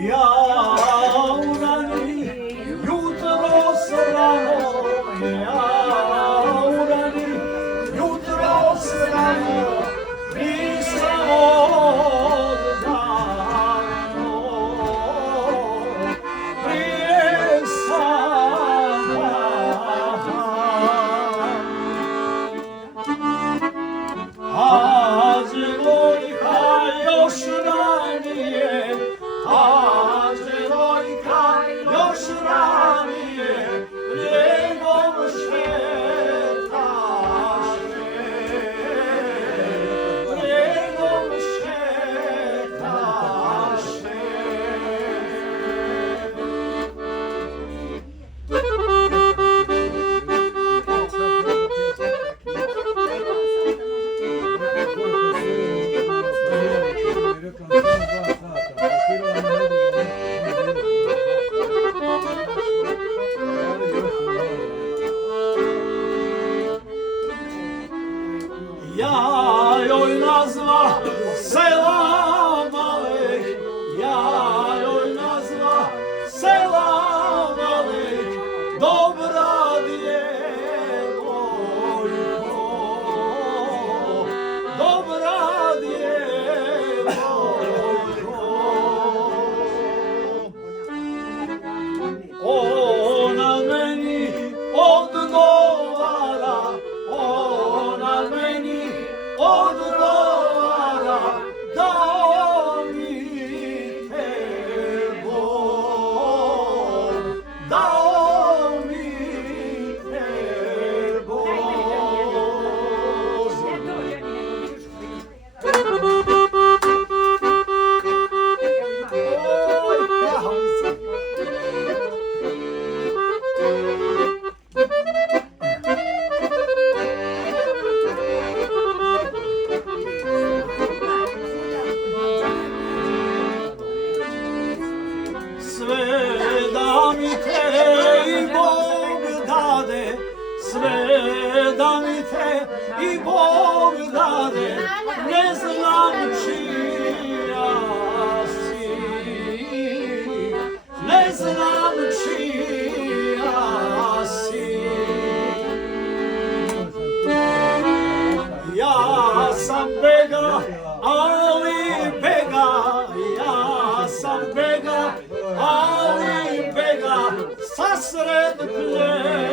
Ja urani, jutro rano, ja urani, jutro rano, nisam odavno, prije sada. A djevojka još ranije, a djevojka još ranije, lijegom šetaše, lijegom šetaše. Ja joj nazva selam alejk, ja joj nazva selam alejk, dobra djevojko, dobra djevojko. Ona meni odgovara, ona meni odgovara, dao mi te Bog, dao mi te Bog. Sve da mi te i Bog dade, sve da mi te i Bog dade, ne znam čija si, ne znam čija si. Ja sam bega, ali bega, ja sam bega, ali bega sa sred plena.